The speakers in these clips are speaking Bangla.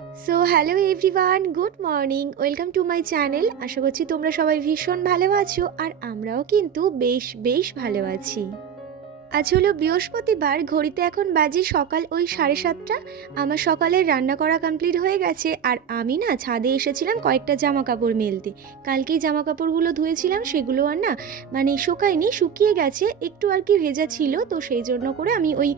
So hello everyone good morning welcome to my channel আশা করছি তোমরা সবাই ভীষণ ভালো আছো আর আমরাও কিন্তু বেশ বেশ ভালো আছি। আজ হলো বৃহস্পতিবার, ঘড়িতে এখন বাজে সকাল ওই সাড়ে সাতটা। আমার সকালের রান্না করা কমপ্লিট হয়ে গেছে আর আমি না ছাদে এসেছিলাম কয়েকটা জামা কাপড় মেলতে। কালকেই জামা কাপড়গুলো ধুয়েছিলাম, সেগুলো আর না মানে শুকায়নি, শুকিয়ে গেছে, একটু আর কি ভেজা ছিল, তো সেই জন্য করে আমি ওই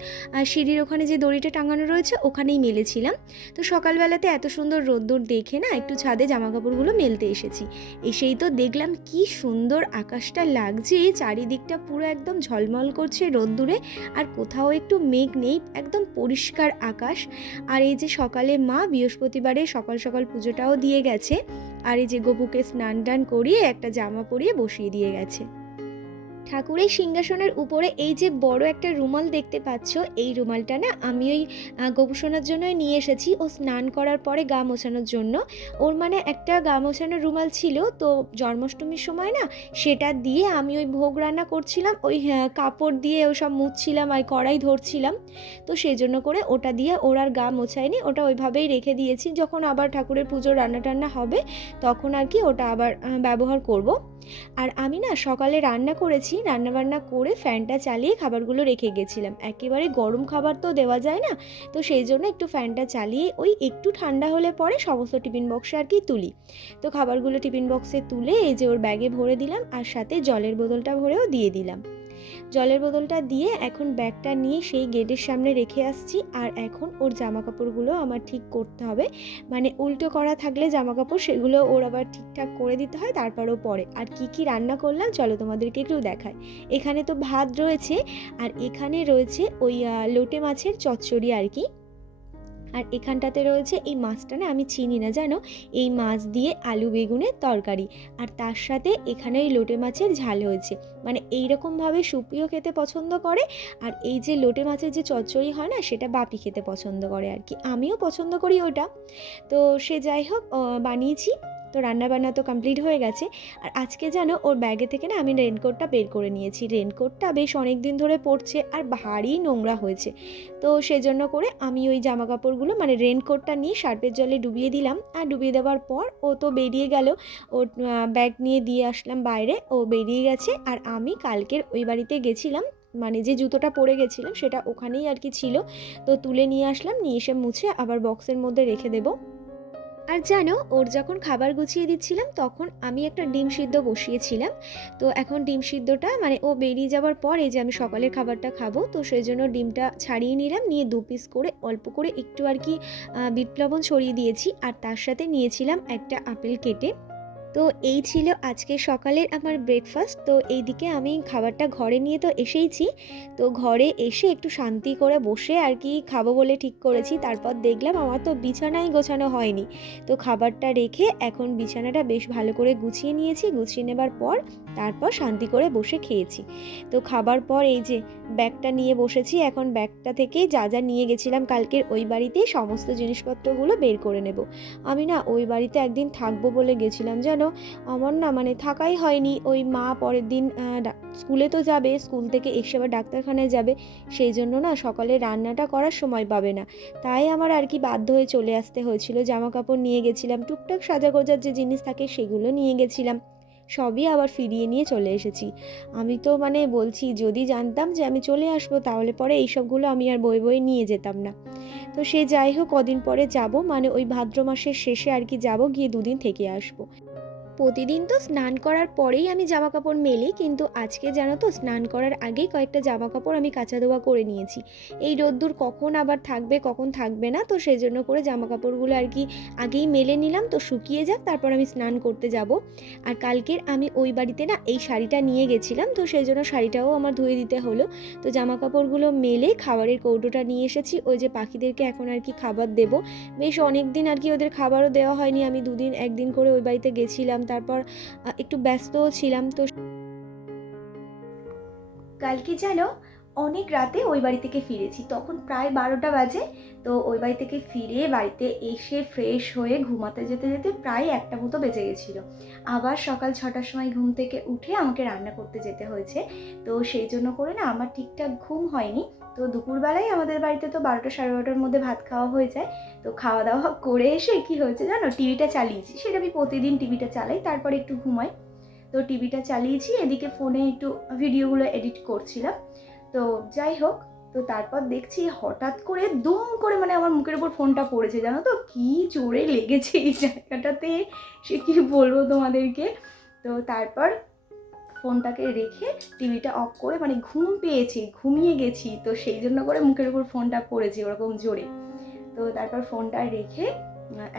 সিঁড়ির ওখানে যে দড়িটা টাঙানো রয়েছে ওখানেই মেলেছিলাম। তো সকালবেলাতে এত সুন্দর রোদ্দুর দেখে না একটু ছাদে জামা কাপড়গুলো মেলতে এসেছি। এসেই তো দেখলাম কি সুন্দর আকাশটা লাগছে, চারিদিকটা পুরো একদম ঝলমল করছে রোদ্দুরে, আর কোথাও একটু মেঘ নেই, একদম পরিষ্কার আকাশ। আর এই যে সকালে মা বৃহস্পতিবারে সকাল সকাল পুজোটাও দিয়ে গেছে, আর এই যে গপুকে স্নান টান করিয়ে একটা জামা পরিয়ে বসিয়ে দিয়ে গেছে। ঠাকুরের সিংহাসনের উপরে এই যে বড় একটা রুমাল দেখতে পাচ্ছ, এই রুমালটা না আমি ওই গোপুসোনার জন্য নিয়ে এসেছি। ও স্নান করার পরে গা মোছানোর জন্য। ওর মানে একটা গা মোছানোর রুমাল ছিল, তো জন্মাষ্টমীর সময় না সেটা দিয়ে আমি ওই ভোগ রান্না করছিলাম, ওই কাপড় দিয়ে ও সব মুছছিলাম আর কড়াই ধরছিলাম। তো সেই জন্য করে ওটা দিয়ে ওর আর গা মোছায়নি, ওটা ওইভাবেই রেখে দিয়েছি। যখন আবার ঠাকুরের পুজো রান্না টান্না হবে, তখন আর কি ওটা আবার ব্যবহার করব। আর আমি না সকালে রান্না করেছি রান্না বান্না করে ফ্যানটা চালিয়ে খাবারগুলো রেখে গেছিলাম। একেবারে গরম খাবার তো দেওয়া যায় না, তো সেই জন্য একটু ফ্যানটা চালিয়ে ওই একটু ঠান্ডা হলে পরে সমস্ত টিফিন বক্সে আর কি তুলি। তো খাবারগুলো টিফিন বক্সে তুলে এই যে ওর ব্যাগে ভরে দিলাম, আর সাথে জলের বোতলটা ভরেও দিয়ে দিলাম। জলের বোতলটা দিয়ে এখন ব্যাগটা নিয়ে সেই গেটের সামনে রেখে আসছি। আর এখন ওর জামা কাপড়গুলো আমার ঠিক করতে হবে। মানে উল্টো করা থাকলে জামা কাপড় সেগুলো ওর আবার ঠিকঠাক করে দিতে হয়, তারপরেও পরে। আর কি কি রান্না করলাম চলো তোমাদেরকে একটু দেখায় এখানে তো ভাত রয়েছে, আর এখানে রয়েছে ওই লোটে মাছের চচ্চড়ি আর কি। আর এখানটাতে রয়েছে এই মাছটা না, আমি চিনি না, জানো? এই মাছ দিয়ে আলু বেগুনের তরকারি। আর তার সাথে এখানে এই লোটে মাছের ঝাল হয়েছে। মানে এইরকমভাবে সুপ্রিয় খেতে পছন্দ করে, আর এই যে লোটে মাছের যে চচ্চড়ি হয় না, সেটা বাপি খেতে পছন্দ করে আর কি। আমিও পছন্দ করি ওটা তো সে যাই হোক বানিয়েছি। তো রান্নাবান্না তো কমপ্লিট হয়ে গেছে। আর আজকে জানো ওর ব্যাগে থেকে না আমি রেনকোটটা বের করে নিয়েছি। রেনকোটটা বেশ অনেক দিন ধরে পড়ছে আর ভারী নোংরা হয়েছে। তো সেজন্য করে আমি ওই জামা কাপড়গুলো মানে রেনকোটটা নিয়ে সার্পের জলে ডুবিয়ে দিলাম। আর ডুবিয়ে দেওয়ার পর ও তো বেরিয়ে গেল। ওর ব্যাগ নিয়ে দিয়ে আসলাম বাইরে। ও বেরিয়ে গেছে আর আমি কালকের ওই বাড়িতে গেছিলাম। মানে যে জুতোটা পরে গেছিলাম সেটা ওখানেই আর কি ছিল। তো তুলে নিয়ে আসলাম, নিয়ে এসে মুছে আবার বক্সের মধ্যে রেখে দেবো। আর জানো, ওর যখন খাবার গুছিয়ে দিচ্ছিলাম, তখন আমি একটা ডিম সিদ্ধ বসিয়েছিলাম। তো এখন ডিম সিদ্ধটা মানে ও বেরিয়ে যাওয়ার পরে যে আমি সকালের খাবারটা খাব, তো সেই জন্য ডিমটা ছাড়িয়ে নিলাম, নিয়ে দু পিস করে, অল্প করে একটু আর কি বিপ্লবন ছড়িয়ে দিয়েছি। আর তার সাথে নিয়েছিলাম একটা আপেল কেটে। তো এই ছিল আজকে সকালের আমার ব্রেকফাস্ট তো এইদিকে আমি খাবারটা ঘরে নিয়ে তো এসেইছি। তো ঘরে এসে একটু শান্তি করে বসে আর কি খাব বলে ঠিক করেছি, তারপর দেখলাম আমার তো বিছানাই গোছানো হয়নি। তো খাবারটা রেখে এখন বিছানাটা বেশ ভালো করে গুছিয়ে নিয়েছি, গুছিয়ে নেবার পর তারপর শান্তি করে বসে খেয়েছি। তো খাবার পর এই যে ব্যাগটা নিয়ে বসেছি, এখন ব্যাগটা থেকেই যা যা নিয়ে গেছিলাম কালকের ওই বাড়িতেই সমস্ত জিনিসপত্রগুলো বের করে নেব। আমি না ওই বাড়িতে একদিন থাকব বলে গেছিলাম, জানো? আমার না মানে থাকাই হয়নি। ওই মা পরের দিন স্কুলে তো যাবে, স্কুল থেকে এসে আবার ডাক্তারখানায় যাবে। সেই জন্য না সকালে রান্নাটা করার সময় পাবে না। তাই আমার আর কি বাধ্য হয়ে চলে আসতে হয়েছিল। জামা কাপড় নিয়ে গেছিলাম, টুকটাক সাজা গোজার যে জিনিস থাকে সেগুলো নিয়ে গেছিলাম। সবই আবার ফিরিয়ে নিয়ে চলে এসেছি। আমি তো মানে বলছি, যদি জানতাম যে আমি চলে আসব, তাহলে পরে এইসবগুলো আমি আর বই বই নিয়ে যেতাম না। তো সে যাই হোক, কদিন পরে যাব মানে ওই ভাদ্র মাসের শেষে আর কি যাব, গিয়ে দুদিন থেকে আসব। প্রতিদিন তো স্নান করার পরেই আমি জামা কাপড় মেলি, কিন্তু আজকে জানো তো স্নান করার আগেই কয়েকটা জামা কাপড় আমি কাঁচা ধোয়া করে নিয়েছি। এই রোদ্দুর কখন আবার থাকবে, কখন থাকবে না, তো সেই জন্য করে জামা কাপড়গুলো আর কি আগেই মেলে নিলাম, তো শুকিয়ে যাক, তারপর আমি স্নান করতে যাব। আর কালকের আমি ওই বাড়িতে না এই শাড়িটা নিয়ে গেছিলাম, তো সেই জন্য শাড়িটাও আমার ধুয়ে দিতে হলো। তো জামা কাপড়গুলো মেলে খাবারের কৌটোটা নিয়ে এসেছি, ওই যে পাখিদেরকে এখন আর কি খাবার দেবো। বেশ অনেক দিন আর কি ওদের খাবারও দেওয়া হয়নি, আমি দুদিন, একদিন করে ওই বাড়িতে গেছিলাম। তারপর একটু ব্যস্তও ছিলাম, তো কালকে জানো? অনেক রাতে ওই বাড়ি থেকে ফিরেছি। তখন প্রায় বারোটা বাজে, তো ওই বাড়ি থেকে ফিরে বাড়িতে এসে ফ্রেশ হয়ে ঘুমাতে যেতে যেতে প্রায় একটা মতো বেজে গেছিল। আবার সকাল ছটার সময় ঘুম থেকে উঠে আমাকে রান্না করতে যেতে হয়েছে, তো সেই জন্য করে না আমার ঠিকঠাক ঘুম হয়নি। তো দুপুরবেলায় আমাদের বাড়িতে তো বারোটা সাড়ে বারোটার মধ্যে ভাত খাওয়া হয়ে যায়। তো খাওয়া দাওয়া করে এসে কি হয়েছে জানো? টিভিটা চালিয়েছি। সেটা আমি প্রতিদিন টিভিটা চালাই, তারপরে একটু ঘুমাই। তো টিভিটা চালিয়েছি, এদিকে ফোনে একটু ভিডিওগুলো এডিট করছিলাম। তো যাই হোক, তো তারপর দেখছি হঠাৎ করে দুম করে মানে আমার মুখের উপর ফোনটা পড়েছে, জানো তো? কি জোরে লেগেছে এই জায়গাটাতে? সে কি বলব তোমাদেরকে? তো তারপর ফোনটাকে রেখে টিভিটা অফ করে মানে ঘুম পেয়েছি, ঘুমিয়ে গেছি, তো সেই জন্য করে মুখের উপর ফোনটা পড়েছি ওরকম জোরে। তো তারপর ফোনটা রেখে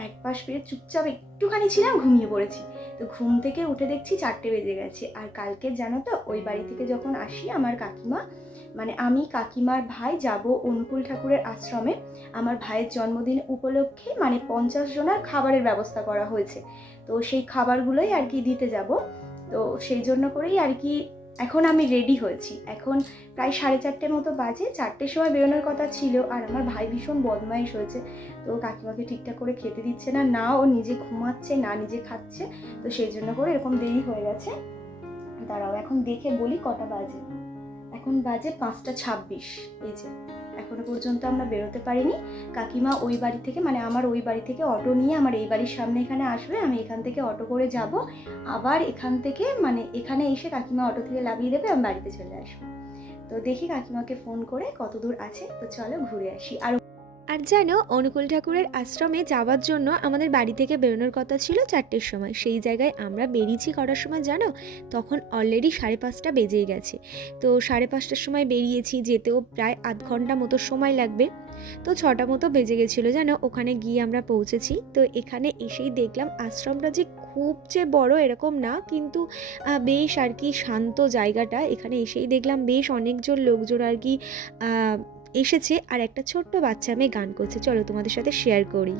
এক পাশ পেয়ে চুপচাপ একটুখানি ছিলাম, ঘুমিয়ে পড়েছি। তো ঘুম থেকে উঠে দেখছি চারটে বেজে গেছে। আর কালকে জানো তো, ওই বাড়ি থেকে যখন আসি আমার কাকিমা মানে আমি কাকিমার ভাই যাব অনুকূল ঠাকুরের আশ্রমে। আমার ভাইয়ের জন্মদিন উপলক্ষে মানে পঞ্চাশ জনের খাবারের ব্যবস্থা করা হয়েছে। তো সেই খাবারগুলোই আর কি দিতে যাব। তো সেই জন্য করেই আর কি এখন আমি রেডি হয়েছি। এখন প্রায় সাড়ে চারটে মতো বাজে, চারটের সময় বেরোনোর কথা ছিল আর আমার ভাই ভীষণ বদমাইশ হয়েছে। তো কাকিমাকে ঠিকঠাক করে খেতে দিচ্ছে না না ও নিজে ঘুমাচ্ছে, না নিজে খাচ্ছে, তো সেই জন্য করে এরকম দেরি হয়ে গেছে। দাঁড়াও, এখন দেখে বলি কটা বাজে। এখন বাজে পাঁচটা ছাব্বিশ, এই যে। এখনও পর্যন্ত আমরা বেরোতে পারিনি। কাকিমা ওই বাড়ি থেকে মানে আমার ওই বাড়ি থেকে অটো নিয়ে আমার এই বাড়ির সামনে এখানে আসবে, আমি এখান থেকে অটো করে যাব। আবার এখান থেকে মানে এখানে এসে কাকিমা অটো থেকে লাভিয়ে দেবে, আমি বাড়িতে চলে আসব। তো দেখি কাকিমাকে ফোন করে কত দূর আছে। তো চলো ঘুরে আসি। আর আর জানো অনুকূল ঠাকুরের আশ্রমে যাওয়ার জন্য আমাদের বাড়ি থেকে বেরোনোর কথা ছিল চারটের সময়। সেই জায়গায় আমরা বেরিয়েছি কটার সময় জানো? তখন অলরেডি সাড়ে পাঁচটা বেজেই গেছে। তো সাড়ে পাঁচটার সময় বেরিয়েছি, যেতেও প্রায় আধ ঘণ্টা মতো সময় লাগবে। তো ছটা মতো বেজে গেছিল জানো? ওখানে গিয়ে আমরা পৌঁছেছি। তো এখানে এসেই দেখলাম আশ্রমটা যে খুব যে বড় এরকম না, কিন্তু বেশ আর কি শান্ত জায়গাটা। এখানে এসেই দেখলাম বেশ অনেকজন লোকজন আর কি এসেছে আর একটা ছোট্ট বাচ্চা মেয়ে গান করছে। চলো তোমাদের সাথে শেয়ার করি।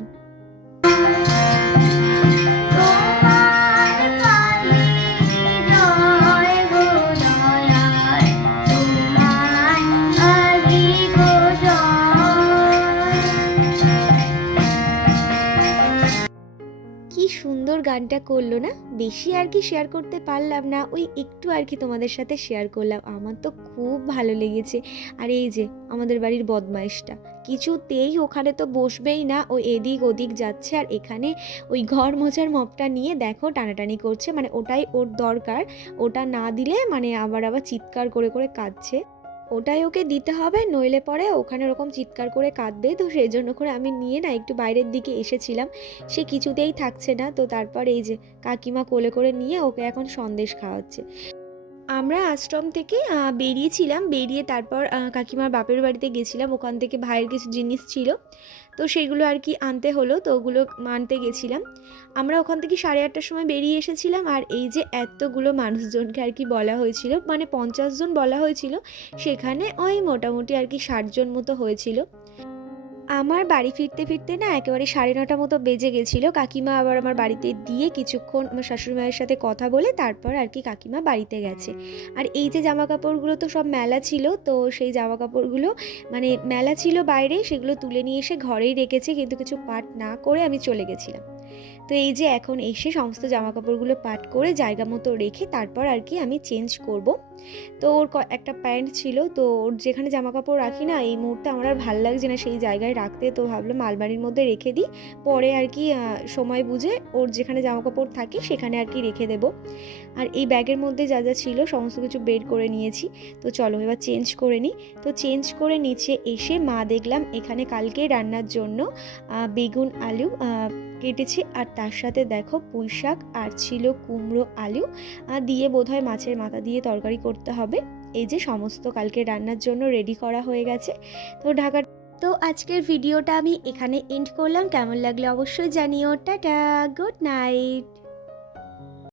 কি সুন্দর গানটা করল না? বেশি আর কি শেয়ার করতে পারলাম না, ওই একটু আর কি তোমাদের সাথে শেয়ার করলাম। আমার তো খুব ভালো লেগেছে। আর এই যে, আমাদের বাড়ির বদমাইশটা। কিছুতেই ওখানে তো বসবেই না, ও এদিক ওদিক যাচ্ছে। আর এখানে ওই ঘর মোছার মপটা নিয়ে দেখো টানাটানি করছে। মানে ওটাই ওর দরকার। ওটা না দিলে মানে আবার আবার চিৎকার করে করে কাঁদছে। ওটাই ওকে দিতে হবে, নইলে পরে ওখানে ওরকম চিৎকার করে কাঁদবে। তো সেই জন্য করে আমি নিয়ে না একটু বাইরের দিকে এসেছিলাম। সে কিছুতেই থাকছে না। তো তারপর এই যে কাকিমা কোলে করে নিয়ে ওকে এখন সন্দেশ খাওয়াচ্ছে। আমরা আশ্রম থেকে বেরিয়েছিলাম। বেরিয়ে তারপর কাকিমার বাপের বাড়িতে গেছিলাম। ওখান থেকে ভাইয়ের কিছু জিনিস ছিল। তো সেগুলো আর কি আনতে হলো, তো ওগুলো আনতে গেছিলাম। আমরা ওখান থেকে সাড়ে আটটার সময় বেরিয়ে এসেছিলাম। আর এই যে এতগুলো মানুষজনকে আর কি বলা হয়েছিল মানে পঞ্চাশ জন বলা হয়েছিল, সেখানে ওই মোটামুটি আর কি ষাটজন মতো হয়েছিল। আমার বাড়ি ফিরতে ফিরতে না একেবারে সাড়ে নটা মতো বেজে গেছিল। কাকিমা আবার আমার বাড়িতে দিয়ে কিছুক্ষণ আমার শাশুড়ি মায়ের সাথে কথা বলে তারপর আর কি কাকিমা বাড়িতে গেছে। আর এই যে জামা কাপড়গুলো তো সব মেলা ছিল, তো সেই জামা কাপড়গুলো মানে মেলা ছিল বাইরে, সেগুলো তুলে নিয়ে এসে ঘরেই রেখেছে, কিন্তু কিছু পাট না করে আমি চলে গেছিলাম। তো এই যে এখন এসে সমস্ত জামা কাপড়গুলো পাট করে জায়গা মতো রেখে তারপর আর কি আমি চেঞ্জ করব। তো ওর একটা প্যান্ট ছিল, তো ওর যেখানে জামা কাপড় রাখি না, এই মুহূর্তে আমার আর ভালো লাগছে না সেই জায়গায় রাখতে। তো ভাবলাম আলমারির মধ্যে রেখে দিই, পরে আর কি সময় বুঝে ওর যেখানে জামা কাপড় থাকে সেখানে আর কি রেখে দেবো। আর এই ব্যাগের মধ্যে যা যা ছিল সমস্ত কিছু বের করে নিয়েছি। তো চলো এবার চেঞ্জ করে নিই। তো চেঞ্জ করে নিচে এসে মা দেখলাম এখানে কালকে রান্নার জন্য বেগুন আলু কেটেছে আর তার সাথে দেখো পুঁই শাক আর ছিল কুমড়ো, আলু দিয়ে বোধহয় মাছের মাথা দিয়ে তরকারি করতে হবে। এই যে সমস্ত কালকে রান্নার জন্য রেডি করা হয়ে গেছে। তো ঢাকা তো আজকের ভিডিওটা আমি এখানে এন্ড করলাম। কেমন লাগল অবশ্যই জানিও। Tata good night